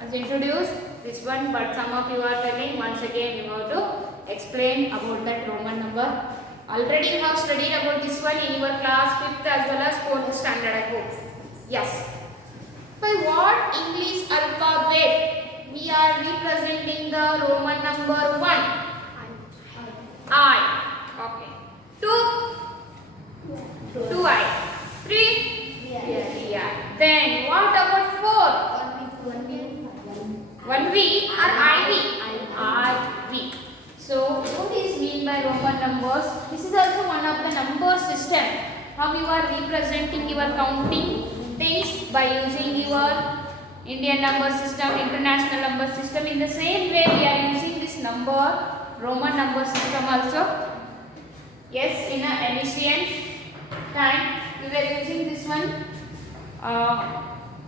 as introduced this one, but some of you are telling once again you have to explain about that Roman number. Already you have studied about this one in your class 5th as well as 4th standard, I hope. Yes. By what English alphabet we are representing the Roman number 1? I. Okay. 2. 2I. 3. I. Then what about 4? 1V or IV? IV. So what is mean by Roman numbers? This is also one of the number system. How you are representing your counting things by using your Indian number system, international number system. In the same way we are using this number Roman number system also. Yes, in an ancient time we were using this one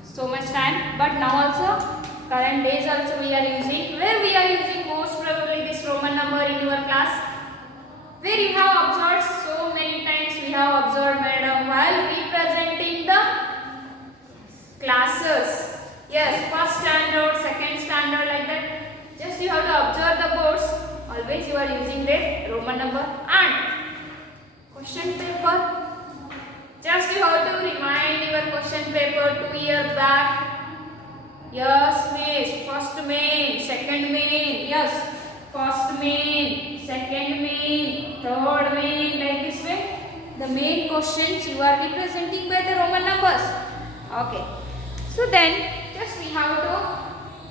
so much time, but now also current days also we are using. Where we are using most probably this Roman number in your class, where you have observed so many times we have observed madam while representing the classes. Yes, first standard, second standard, like that. Just you have to observe the boards. Always you are using the Roman number. And question paper. Just you have to remind your question paper 2 years back. Yes, miss. First main, second main. Yes, first main, second main, third main. Like this way, the main questions you are representing by the Roman numbers. Okay. So then, just we have to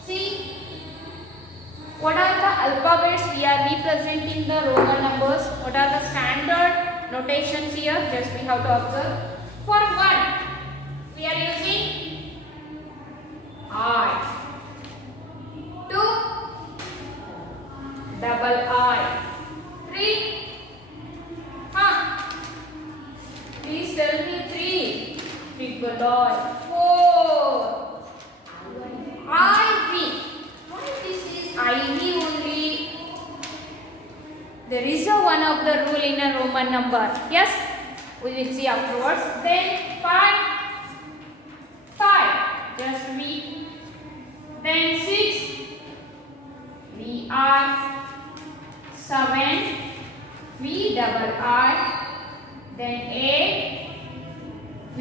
see what are the alphabets we are representing the Roman numbers. What are the standard notations here? Just we have to observe. For 1, we are using I. 2, double I. 3, please tell me 3. Triple I. 4, IV. Why this is IV only? There is a one of the rule in a Roman number. Yes, we will see afterwards. Then 5. Just V. Then 6. VI. 7. V double I. Then 8. V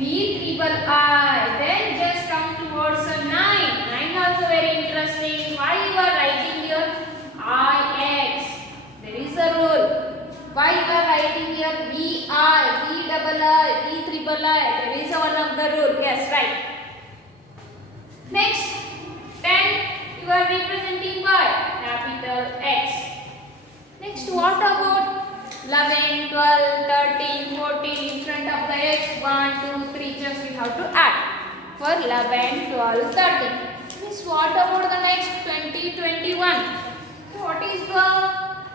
triple I. Then just come towards a 9. 9 also very interesting. Why you are writing here IX? There is a rule. Why you are writing here VI, V double I, V triple I? There is a one of the rule. Yes, right. Next, 10 you are representing by capital X. Next, what about 11, 12, 13, 14 in front of the X? 1, 2, 3, just you have to add. For 11, 12, 13. This what about the next 20, 21? So what is the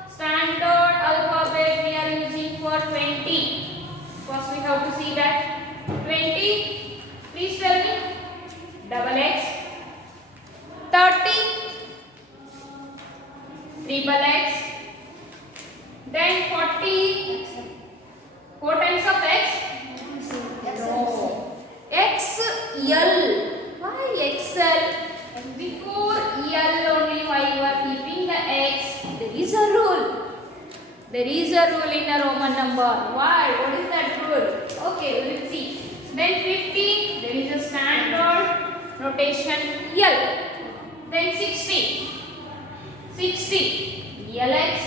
standard alphabet we are using for 20? First we have to see that 20. Please tell me. Double X. 30. Triple X. Then 40. 4 times of X. No. XL. Why XL? Before L only, why you are keeping the X? There is a rule. There is a rule in a Roman number. Why? What is that rule? Okay, we will see. Then 50. There is a standard notation L. Then 60. 60. LX.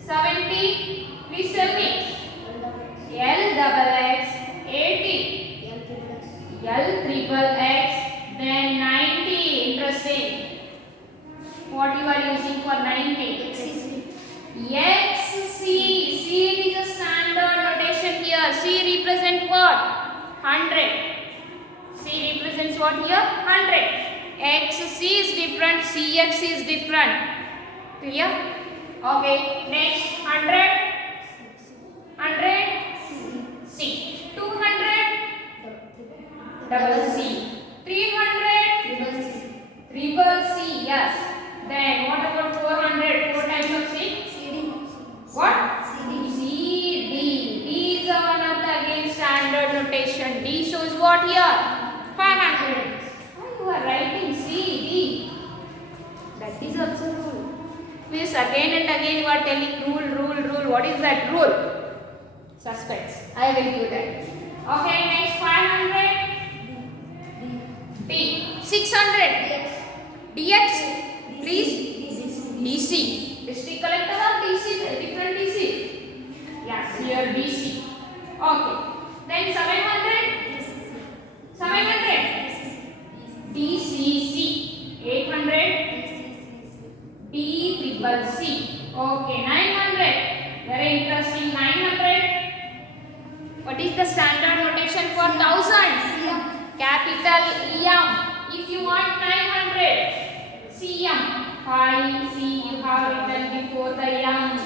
70. Please tell me. L double X. 80. L triple X. Then 90. Interesting. What you are using for 90? XC. C is a standard notation here. C represents what? 100. C represents what here? 100. XC is different. CX is different. Clear? Okay. Next 100. 100. C. 200. Double C. 300. Triple C. Yes. Then what about 400? 4 times of C? What? CD. D is one of the again standard notation. D shows what here? 500. Why you are writing CD? means again and again you are telling rule. What is that rule? Suspense. I will do that. Okay, next 500. D. 600. DX. Please. DC. District collector or DC? Different DC. Yes, here DC. Okay. Then 700. 700. DCC. 800. DCCC. Okay, 900. Very interesting. 900. What is the standard notation for 1000? Capital EM. If you want 900, CM. I see you have written before the EM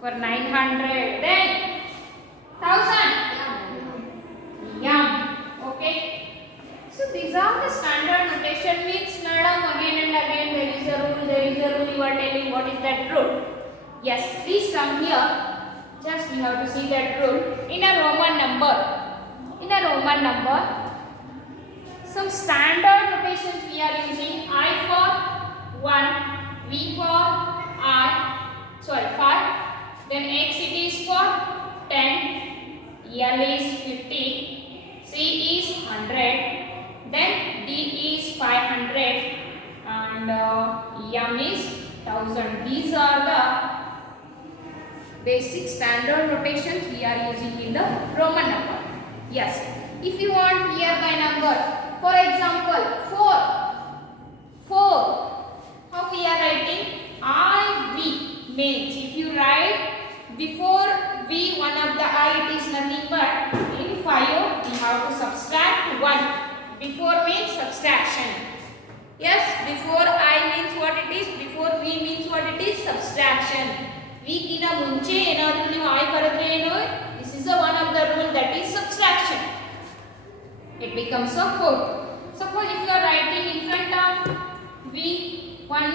for 900. Then 1000. EM. Okay. So these are the standard notation. Means madam again and again there is a rule. You are telling what is that rule. Yes, please come here. Just you have to see that rule in a Roman number. Some standard notations we are using. I for 1, V for for, then X it is for 10, L is 50, C is 100, then D is 500 and M is 1000. These are the basic standard notations we are using in the Roman number. Yes, if you want nearby number, for example 4, how we are writing? IV means if you write before V one of the I, it is nothing but in 5 we have to subtract 1. Before means subtraction. Yes, before I means what it is, before V means what it is, subtraction. Weekina munche enadru ನೀವು I ಕರೆದ್ರೆ ಏನು, this is the one of the rule, that is subtraction. It becomes a 4. Suppose if you are writing in front of V1,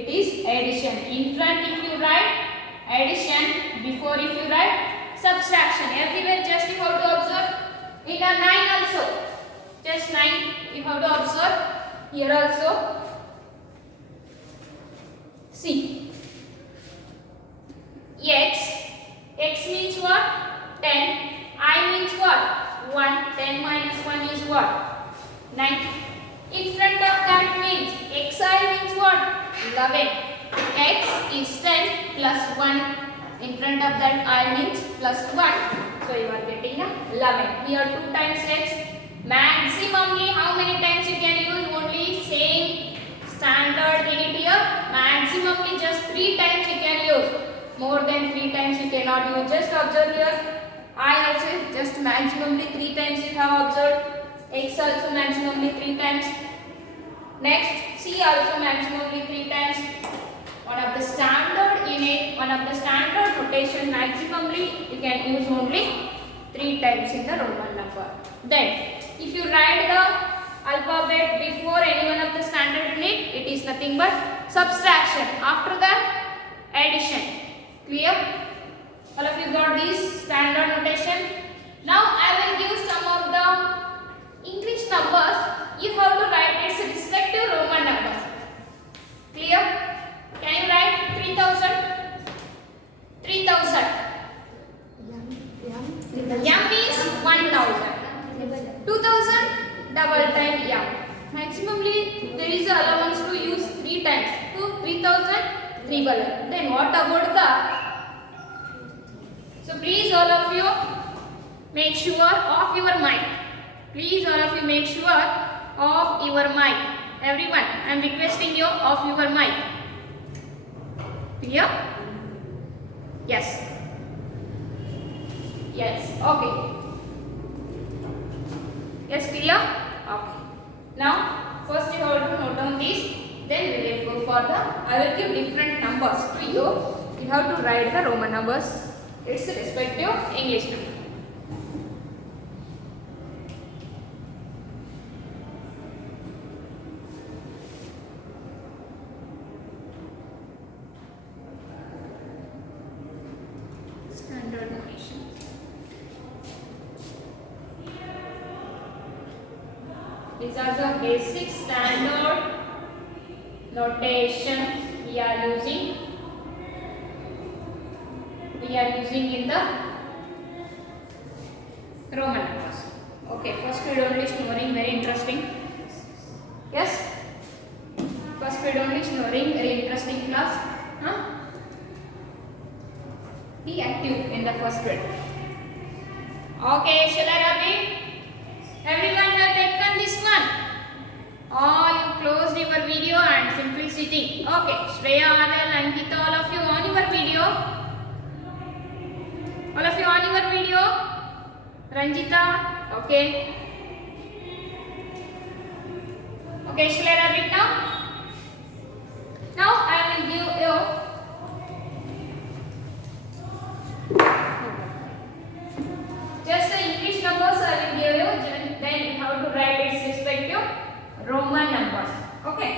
it is addition. In front if you write addition, before if you write subtraction. Everywhere just you have to observe. In a 9 also, just 9 you have to observe. Here also. See. X means what? 10. I means what? 1. 10 minus 1 is what? 9. In front of that means Xi means what? 11. X is 10 plus 1. In front of that I means plus 1. So you are getting a 11. Here 2 times X. Maximally how many times you can use? Only same standard unit here. Maximally just 3 times you can use. More than 3 times you cannot use. Just observe here. I also just maximally 3 times you have observed. X also maximally 3 times. Next, C also maximally 3 times. One of the standard unit, one of the standard notation, maximally you can use only 3 times in the Roman number. Then, if you write the alphabet before any one of the standard unit, it is nothing but subtraction. After that, addition. Clear? All of you got this standard notation. Now I will give some of the English numbers. You have to write its respective Roman numbers. Clear? Can you write 3000? 3000. M is 1000. 2000 double time M. Maximally there is allowance to use 3 times. To 3000 3 balance. Then what about the? So please all of you make sure of your mind. Please all of you make sure of your mind. Everyone, I am requesting you of your mind. Clear? Yes. Yes. Okay. Yes, clear? Okay. Now, first you have to note down this. Then we will go for the. I will give different numbers to you. You have to write the Roman numbers. Its respective English number. Standard notation. These are the basic standard notation we are using in the Roman numbers. Okay, first period only snoring, very interesting. Yes, first period only snoring, very interesting class. Be active in the first period. Okay, shall I repeat? Everyone have taken this one. Oh, you closed your video and simply sitting. Okay, Shreya, Anil, Ankita, all of you on your video. All of you on your video. Ranjita, okay. Okay, shall I repeat now? Now I will give you just the English numbers. I will give you. Then you have to write its respective Roman numbers. Okay.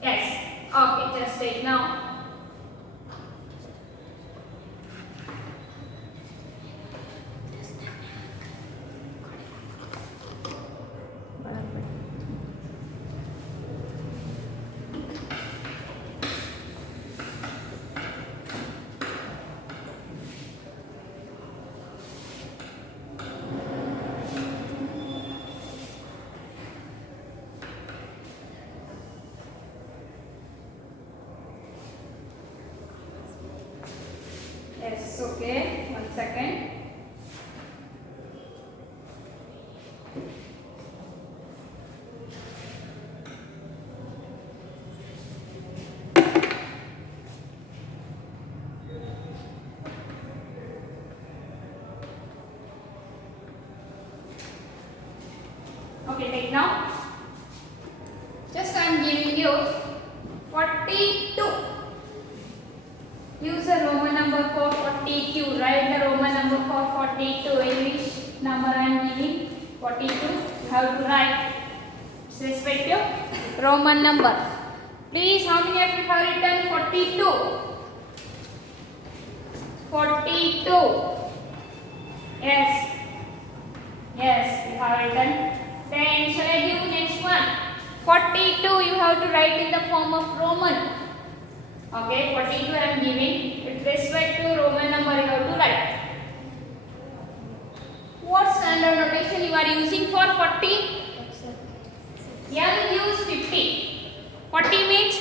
Yes. Okay. Just take now. Yes, okay. 1 second. Okay, take now. Just I am giving you 42. Use the Roman number for 42. Write the Roman number for 42. English number I am giving 42. You have to write respective Roman number. Please, how many of you have written 42? 42. Yes. Yes, you have written. Then shall I give next one? 42 you have to write in the form of Roman. Okay, 42 I am giving. With respect to Roman number you have to write. What standard notation you are using for 40? L use 50. 40 means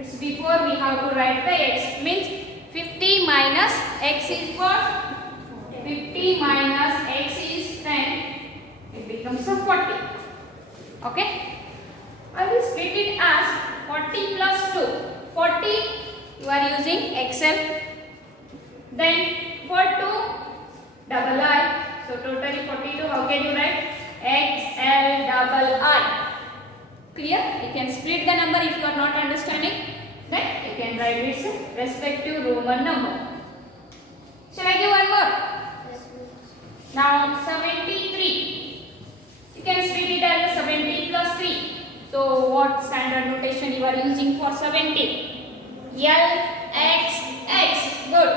it's before we have to write the x. Means 50 minus x is what? 50 minus x is 10. It becomes a 40. Okay. I will split it as 40 plus 2. 40 you are using XL. Then for 2 double I. So totally 42. How can you write? XL double I. Clear? You can split the number if you are not understanding. Then you can write its respective Roman number. Shall I give one more? Now 73. You can split it as 70 plus 3. So what standard notation you are using for 70? L, X, X. Good.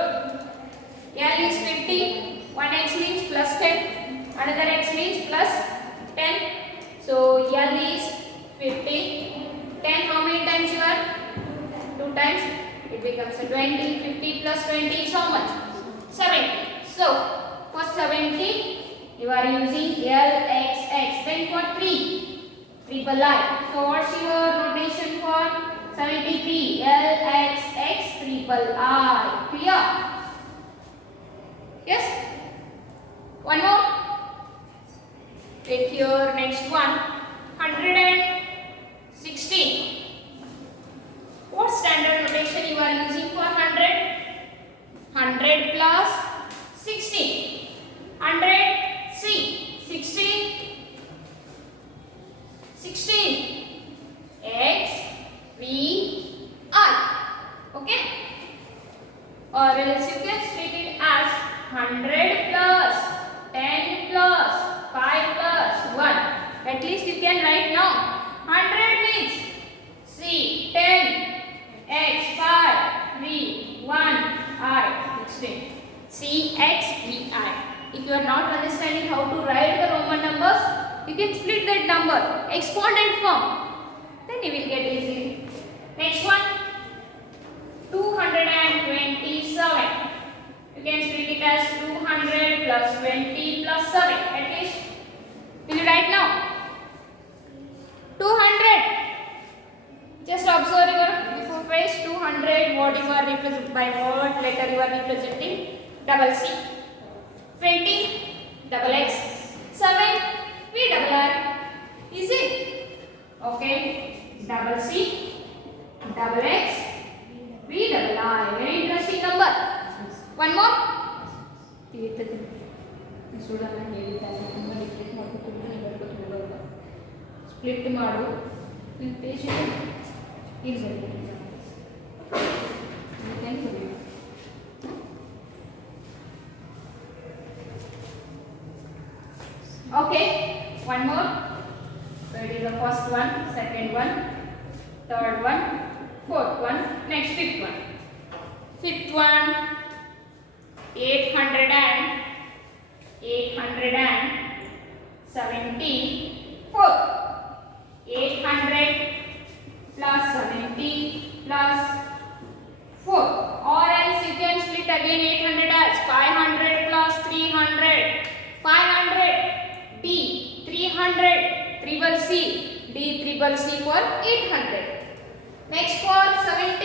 L is 50. One X means plus 10. Another X means plus 10. So L is 50. 10 how many times you are? 2 times. It becomes a 20. 50 plus 20 is how much? 70. So for 70 you are using L, X, X. Then for 3. Triple I. So what's your notation for 73? L, X, X, triple I. Clear? Yes? One more. Take your next one. 116. What standard notation you are using for 100? 100 plus 16. 100 C. 16. 16 X V I. Okay, or else you can split it as 100 plus 10 plus 5 plus 1. At least you can write now. 100 means C 10 X 5 3 1 I 16. CXVI. If you are not understanding how to write the Roman numbers, you can split that number, exponent form. Then you will get easily. Next one, 227. You can split it as 200 plus 20 plus 7. At least, will you write now? 200. Just observe your before face. 200. What you are representing by what letter you are representing? Double C. 20. Double X. 7. V double R. Is it? Okay. Double C. Double X. V double I. Very interesting number. One more. Split ಮಾಡು. Okay, one more. So it is the first one, second one, third one, fourth one, next fifth one. Fifth one, 874. 800 plus 70 plus 4. Or else you can split again 800 as 500 plus 300. 500 D 300 triple C D triple C for 800. Next for 70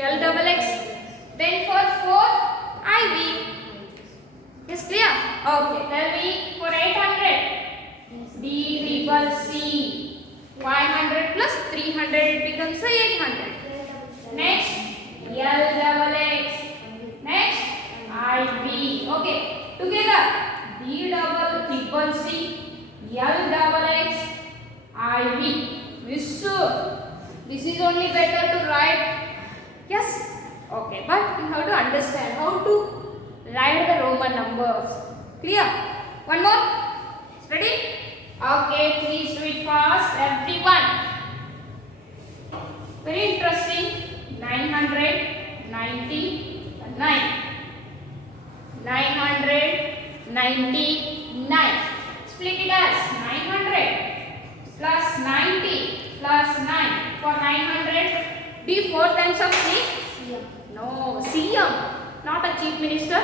L double X. Then for 4 IV. Is clear? Okay. Tell me for 800 D triple C. 500 plus 300 it becomes 800. Next L double X. Next IV. Okay. Together D double triple C, L double X, IV. This is only better to write. Yes. Okay. But you have to understand how to write the Roman numbers. Clear? One more. Ready? Okay. Please do it fast, everyone. Very interesting. 999. 999. Split it as 900 plus 90 plus 9. For 900, D 4 times of C? No, CM. Not a chief minister.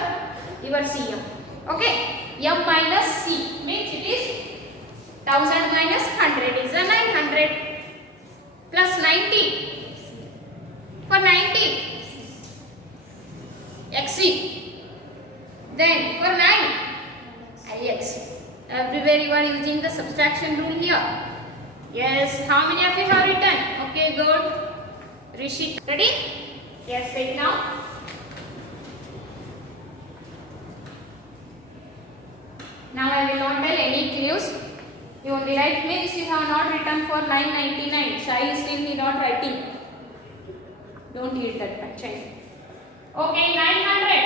Your CM. Okay. M minus C means it is 1000 minus 100 is a 900 plus 90. For 90, XC. Then for 9, IX. Everywhere you are using the subtraction rule here. Yes, how many of you have written? Okay, good. Rishi, ready? Yes, take now. Now I will not tell any clues. You only write means you have not written for 999. Shai is still not writing. Don't eat that picture. Okay, 900.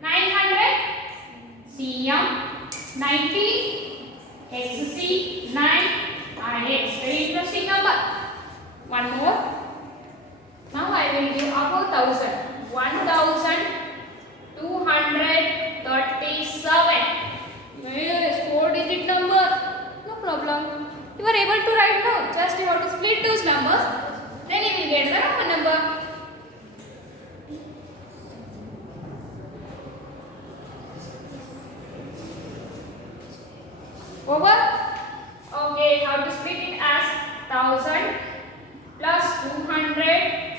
900 CM 90 XC 9 IX. Very interesting number. One more. Now I will give above 1000. 1237. Yes, 4-digit number. No problem. You are able to write now. Just you have to split those numbers. Then you will get the Roman number. Over? Okay, how to split it as 1000 plus 200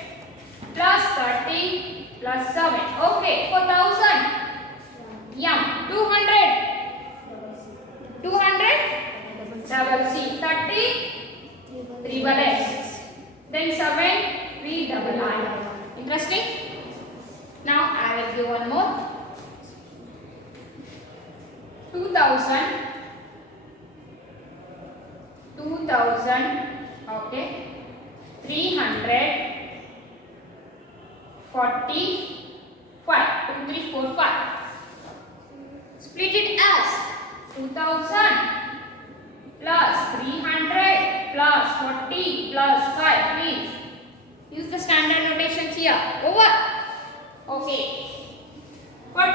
plus 30 plus 7. Okay, for 1000. Yum. 200. 200. Double C. 30. Triple S. Then 7. V double I. Interesting? Now I will give one more. 2000. 2000. Okay. 345. 2, 3, 4, 5. Split it as 2000 plus 300 plus 40 plus 5. Please use the standard notations here. Over. Okay. For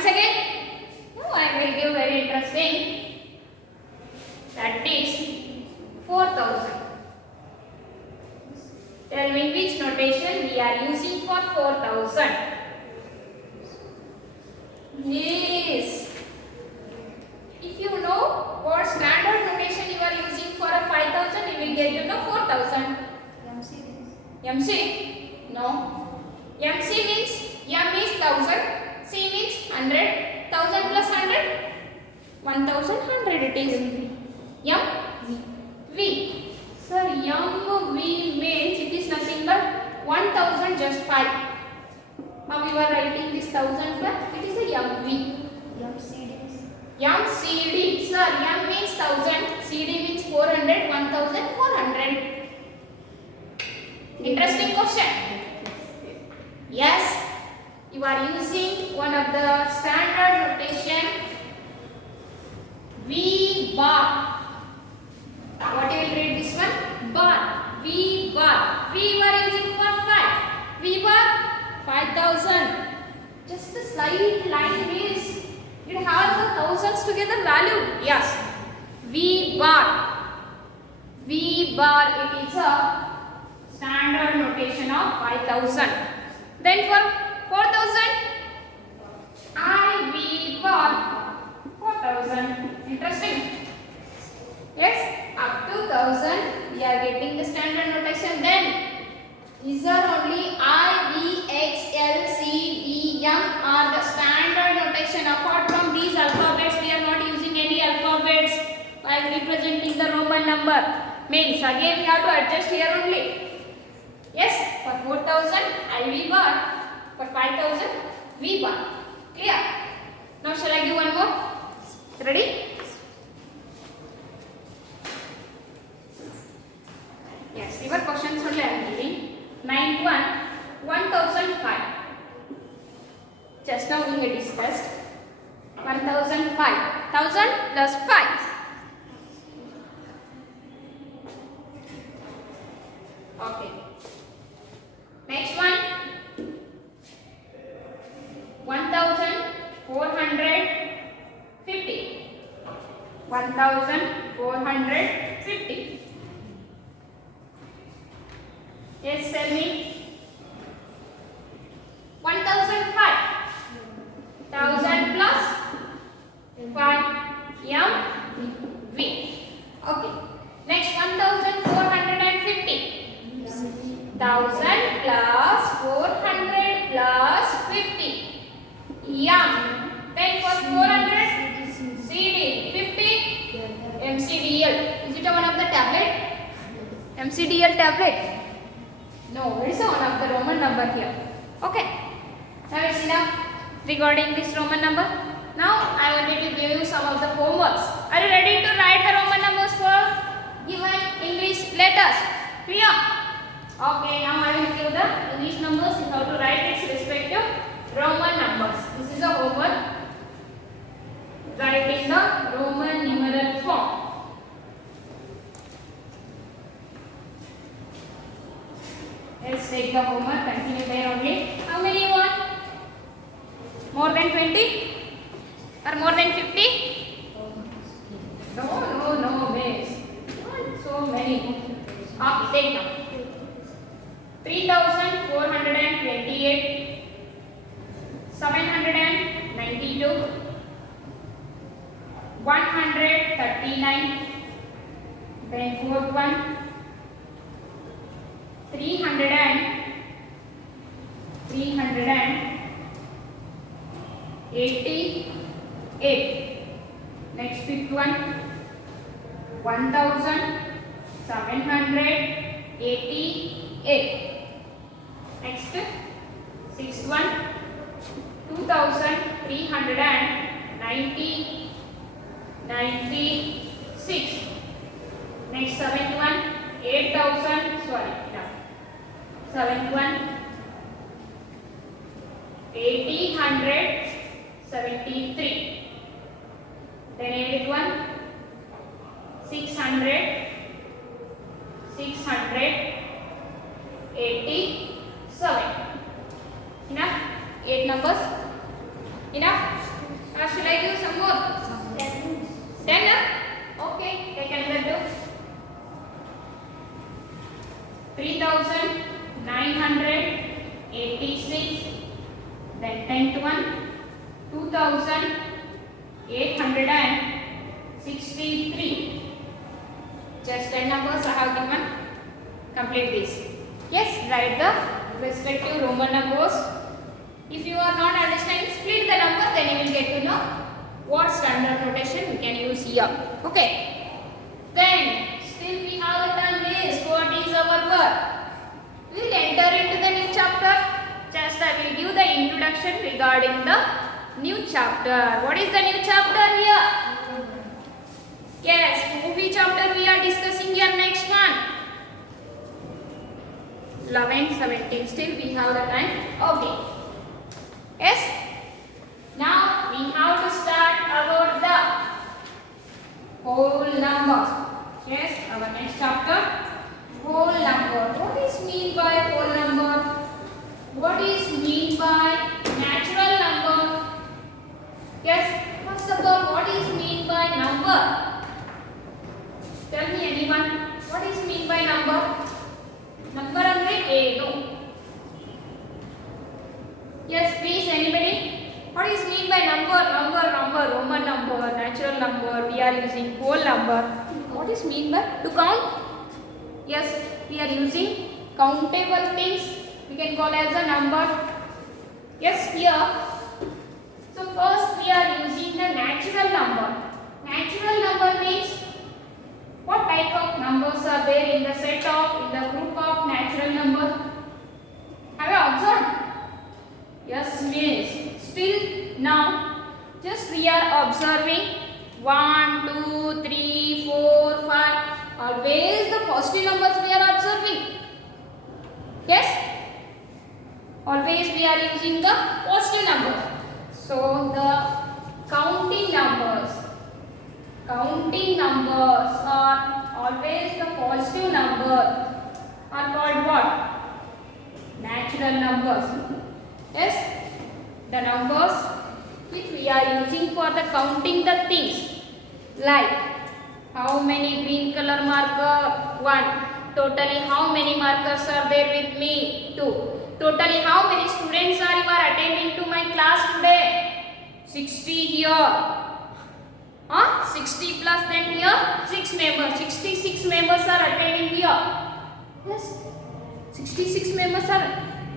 Once again, no, I will give very interesting. That is 4,000. Tell me which notation we are using for 4,000. Yes. If you know what standard notation you are using for a 5,000, you will get 4,000. MC? No. MC means M is 1,000, C means 100. 1,000 plus 100? 1,100 it is. M? V. Sir, M V means it is nothing but 1,000 just 5. Now you are writing this 1,000 plus, it is a MV. MCD. Sir, M means 1,000, CD means 400, 1,400. Interesting question. Yes, you are using one of the standard notation V bar. What you will read this one? Bar. V bar. V you are using for 5. V bar 5,000. Just a slight line is it has the thousands together value. Yes. V bar. V bar it is a standard notation of 5,000. Then for 4,000, IV bar 4,000. Interesting. Yes, up to 1,000 we are getting the standard notation. Then these are only I, V, X, L, C, D, M are the standard notation. Apart from these alphabets, we are not using any alphabets while representing the Roman number. Means again we have to adjust here only. Yes, for 4,000 IV bar, for 5,000 V bar. Clear? Now shall I give one more? Ready? Yes, your questions only I am giving. 9-1, 1,005. Just now we had discussed 1,005. 1,000 plus 5. Okay. Next one. 1,450. 1,450. Yes, tell me. 1,005. 1,000 plus 5 M V. Okay. Next 1,450. 1,000 plus 400 plus 50. M. Then for 400 CD 50 MCDL. Is it one of the tablet? MCDL tablet? No, it is one of the Roman number here. Okay. Now it's enough regarding this Roman number. Now I wanted to give you some of the homeworks. Are you ready to write the Roman numbers for given English letters? Clear? Okay, now I will give the English numbers and how to write its respective Roman numbers. This is a homework. Writing the Roman numeral form. Let's take the homework. Continue there only. How many you want? More than 20? Or more than 50? No, miss. So many. Okay, take them. 3,428, 792, 139, then fourth one, 388. Next fifth one, 1,788. Next sixth one, 2,396. Next seventh one, 8,000. Sorry, no. Seventh one, 1,873. Then eighth one, 687. Enough? 8 numbers? Enough? tenth one 2863. Just 10 numbers I have given. Complete this. Yes, write the respective Roman numbers. If you are not understanding, split the number, then you will get to know what standard notation we can use here. Okay. Then still we have the term list. What is our work? We will enter into the new chapter. Just I will give the introduction regarding the new chapter. What is the new chapter here? Yes, movie chapter we are discussing here. Next one. 11, 17. Still we have the time. Okay. Yes. Now we have to start about the whole numbers. Yes, our next chapter. Whole number. What is mean by whole number? What is mean by natural number? Yes, first of all, what is mean by number? Tell me anyone, what is mean by number? Number andre ಏನು? Yes, please anybody? What is mean by number? Roman number, natural number, we are using whole number. What is mean by to count? Yes, we are using countable things. We can call as a number. Yes, here. So first we are using the natural number. Natural number means what type of numbers are there in the set of, in the group of natural numbers? Have you observed? Yes, miss. Still now, just we are observing 1, 2, 3, 4, 5. Always the positive numbers we are observing. Yes? Always we are using the positive numbers. So the counting numbers are always the positive numbers are called what? Natural numbers. Yes, the numbers which we are using for the counting the things, like how many green color marker? 1. Totally how many markers are there with me? 2. Totally how many students are you are attending to my class today? 60 here. 60 plus then here 6 members. 66 members are attending here. Yes, 66 members are.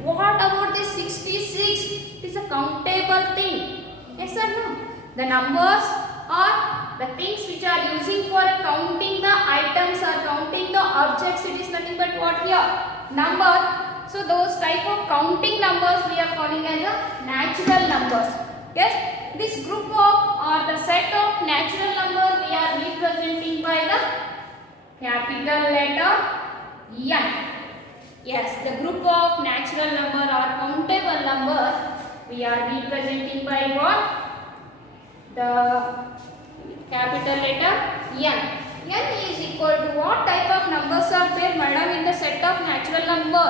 What about this 66? It is a countable thing. Yes or no? The numbers are the things which are using for counting the items or counting the objects. It is nothing but what here? Number. So those type of counting numbers we are calling as a natural numbers. Yes, this group of or the set of natural numbers we are representing by the capital letter N. Yes, the group of natural number or countable numbers we are representing by what? The capital letter N. N is equal to what type of numbers are there, madam, in the set of natural number?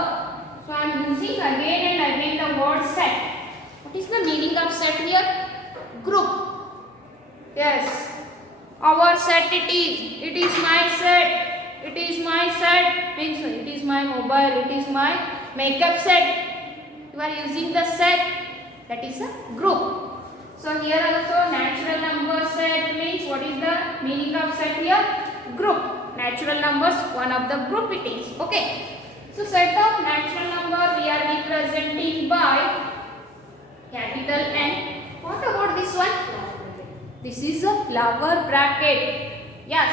So I am using again and again the word set. What is the meaning of set here? Group. Yes, our set it is. It is my set. It is my set. Means it is my mobile. It is my makeup set. You are using the set. That is a group. So here also natural number set means what is the meaning of set here? Group. Natural numbers, one of the group it is. Okay. So set of natural number we are representing by capital N. What about this one? This is a flower bracket. Yes,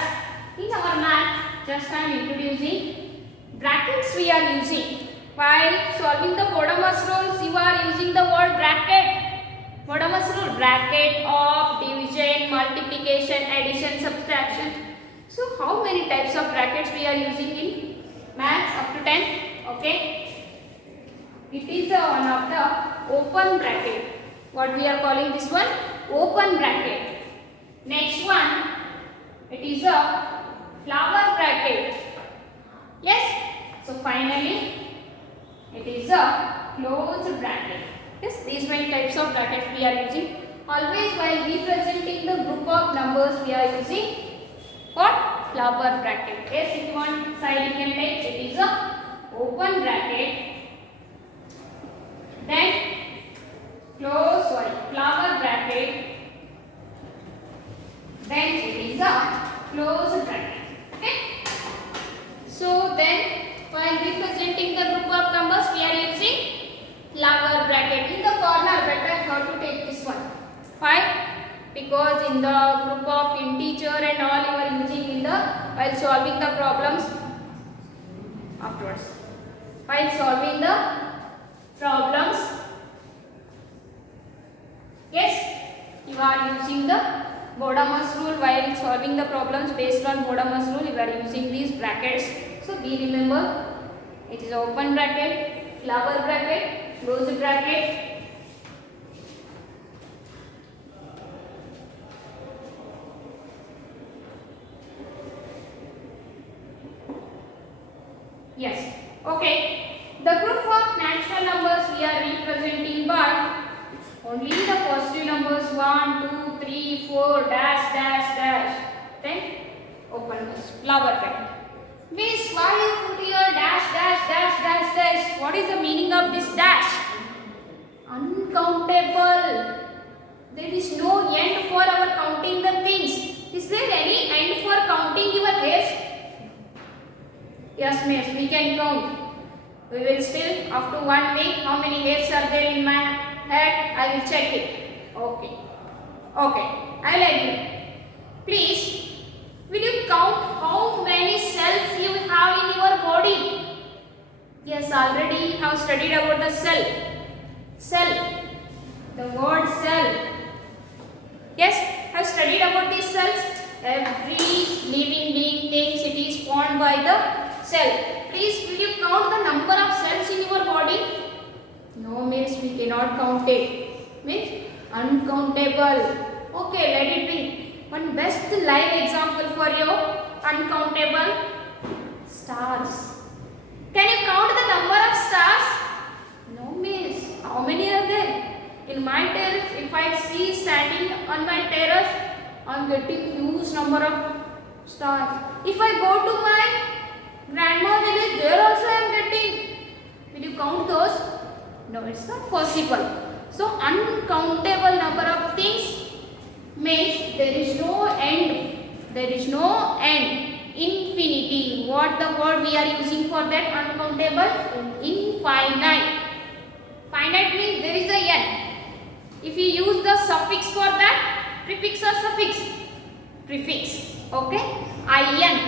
in our math, just I am introducing brackets we are using. While solving the Podamas rules, you are using the word bracket. Podamas rule, bracket of division, multiplication, addition, subtraction. So how many types of brackets we are using in maths up to 10? Okay. It is one of the open bracket. What we are calling this one? Open bracket. Next one, it is a flower bracket. Yes. So finally, it is a closed bracket. Yes. These many types of brackets we are using. Always while representing the group of numbers we are using what? Flower bracket. Yes. If you want side you can take. It is a open bracket. Then close sorry, flower bracket, then it is a closed bracket. Okay. So then, while representing the group of numbers, we are using flower bracket. In the corner, better how to take this one. Why? Because in the group of integer and all, you are using in the while solving the problems afterwards. While solving the problems, yes, you are using the Bodamas rule while solving the problems based on Bodamas rule. You are using these brackets. So be remember, it is open bracket, flower bracket, closed bracket. Yes. Okay. The group of natural numbers we are representing by only the positive numbers 1, 2, 3, 4, dash, dash, dash. Then open this flower bracket. Miss, why you put here dash, dash, dash, dash, dash? What is the meaning of this dash? Uncountable. There is no end for our counting the things. Is there any end for counting your hairs? Yes, miss, we can count. We will still, after 1 week, how many hairs are there in my head? I will check it. Okay. Okay. I will agree. Please, will you count how many cells you have in your body? Yes, already have studied about the cell. Cell. The word cell. Yes, have studied about these cells. Every living being thinks it is formed by the cell. Please, will you count the number of cells in your body? No, miss, we cannot count it. Means uncountable. Okay, let it be. One best live example for you. Uncountable stars. Can you count the number of stars? No, miss. How many are there? In my terrace, if I see standing on my terrace, I am getting huge number of stars. If I go to my grandma village, there also I am getting. Will you count those? No, it's not possible. So uncountable number of things means there is no end. There is no end. Infinity. What the word we are using for that? Uncountable? Infinite. Finite means there is a n. If you use the suffix for that, prefix or suffix? Prefix. Okay? In.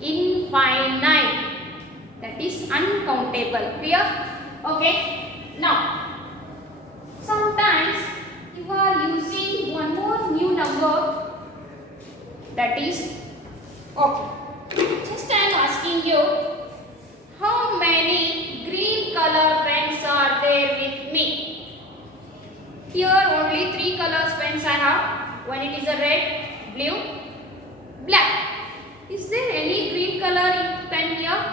Infinite. That is uncountable. Clear? Okay. Now, sometimes you are using one more new number, that is, okay. Just I am asking you, how many green color pens are there with me? Here only 3 colors pens I have. One it is a red, blue, black. Is there any green color in pen here?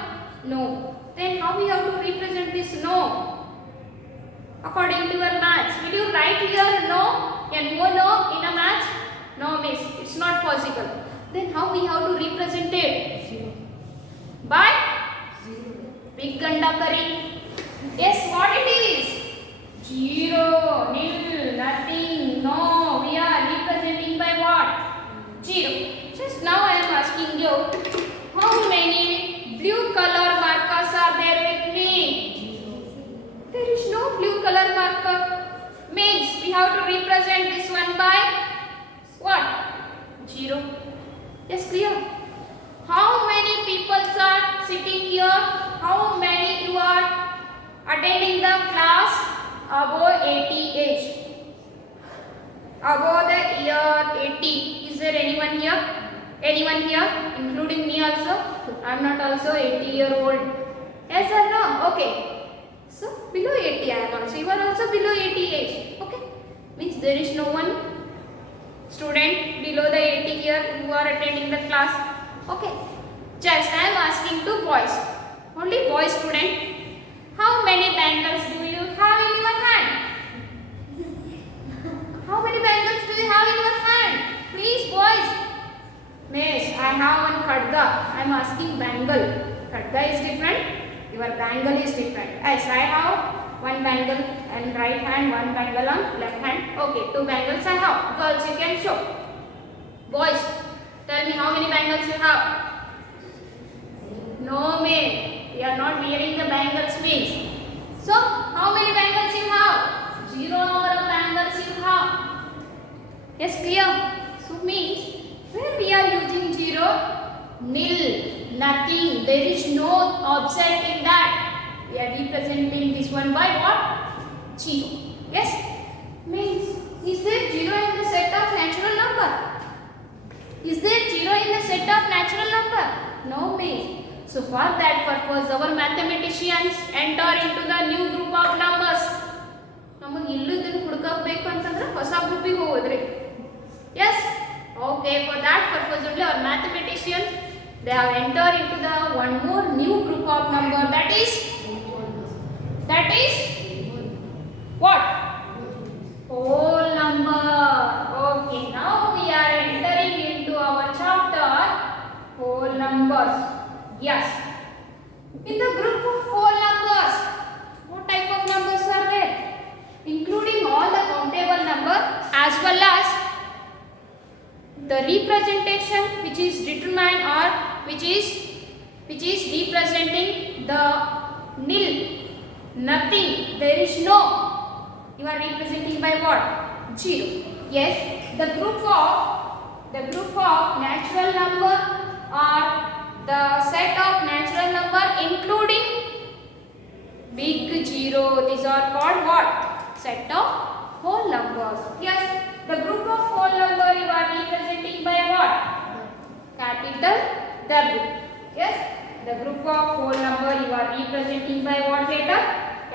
No. Then how we have to represent this no? According to your maths. Will you write here no? And no in a maths? No, miss. It's not possible. Then how we have to represent it? 0. By? 0. Big ganda curry. Yes, what it is? 0, nil, nothing, no. We are representing by what? 0. Just now I am asking you, how many blue color markers are there with me? 0. There is no blue color marker. Means we have to represent this one by what? 0. Yes, clear? How many people are sitting here? How many you are attending the class above 80 age? Above the year 80. Is there anyone here? Anyone here? Including me also? I am not also 80-year-old. Yes or no? Okay. So, below 80 I am also. You are also below 80 age. Okay. Means there is no one student below the 80 year who are attending the class. Okay. Just I am asking to boys. Only boy student. How many bangles do you have in your hand? How many bangles do you have in your hand? Please boys. Miss, I have one khadga. I am asking bangle. Khadga is different. Your bangle is different. As I have one bangle and right hand, one bangle on left hand. Okay, two bangles I have. Girls, you can show. Boys, tell me how many bangles you have. No, ma'am. We are not wearing the bangles, means. So, how many bangles you have? Zero number of bangles you have. Yes, clear? So, means where we are using zero? Nil, nothing. There is no object in that. We are representing this one by what? Zero. Yes? Means, is there zero in the set of natural number? Is there zero in the set of natural number? No, means. So for that purpose, our mathematicians enter into the new group of numbers. ನಮಗೆ ಇಲ್ಲದನ್ನು ಹುಡುಕಬೇಕು ಅಂತಂದ್ರೆ ಹೊಸ ಗ್ರೂಪಿಗೆ ಹೋಗೋದ್ರಿ. Yes? Okay, for that purpose only our mathematicians, they have entered into the one more new group of number, that is what? Whole number. Okay, now we are entering into our chapter whole numbers. Yes. In the group of whole numbers, what type of numbers are there? Including all the countable number as well as the representation which is determined or which is representing the nil, nothing, there is no. You are representing by what? Zero. Yes. The group of natural number or the set of natural number including big zero, these are called what? Set of whole numbers. Yes, the group of whole number you are representing by what? Capital W. Yes, the group of whole number you are representing by what letter?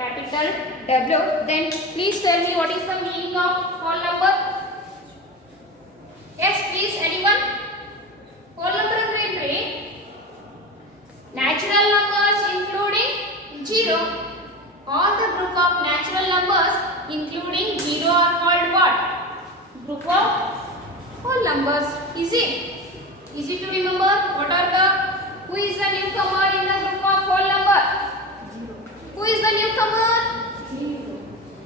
Capital W. Then please tell me what is the meaning of whole number? Yes, please, anyone? Whole number ಅಂದ್ರೆ natural numbers including zero. All the group of natural numbers including zero are called what? Group of whole numbers. Easy to remember. What are the? Who is the newcomer in the group of whole number? Zero. Who is the newcomer? Zero.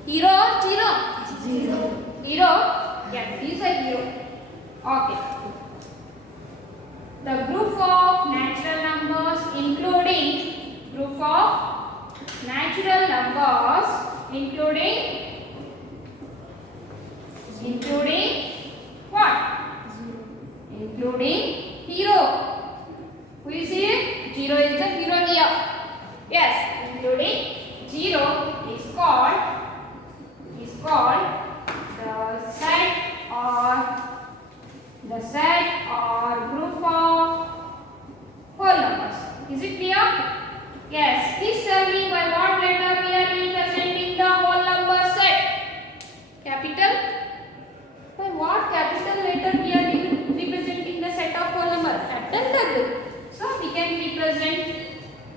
Hero or zero? Zero. Hero? Yeah, he is a hero. Okay. The group of natural numbers including what? Zero. Including hero. Who is here? Zero is the hero here. Yes, including zero is called the set or group of whole numbers. Is it clear? Yes. Please tell me by what letter we are representing the whole number set? Capital? By what capital letter we are representing the set of whole number? Capital W. So we can represent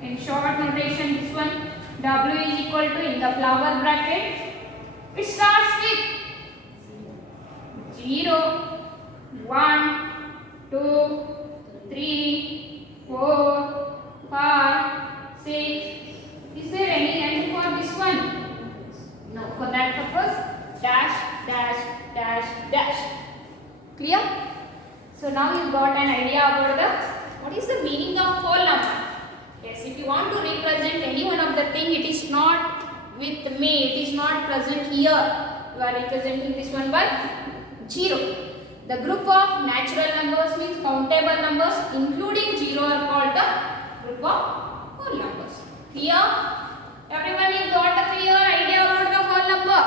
in short notation this one. W is equal to, in the flower bracket, it starts with 0, 1, 2, 3, 4, 5, 6. Is there any end for this one? No. For that purpose, dash, dash, dash, dash. Clear? So now you got an idea about what is the meaning of whole number. Yes, if you want to represent any one of the thing, it is not with me, it is not present here. You are representing this one by 0. The group of natural numbers means countable numbers including 0 are called the group of whole numbers. Clear? Everyone, you got a clear idea about the whole number?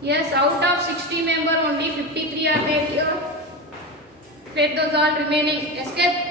Yes, out of 60 members only 53 are there here. Let those all remaining escape.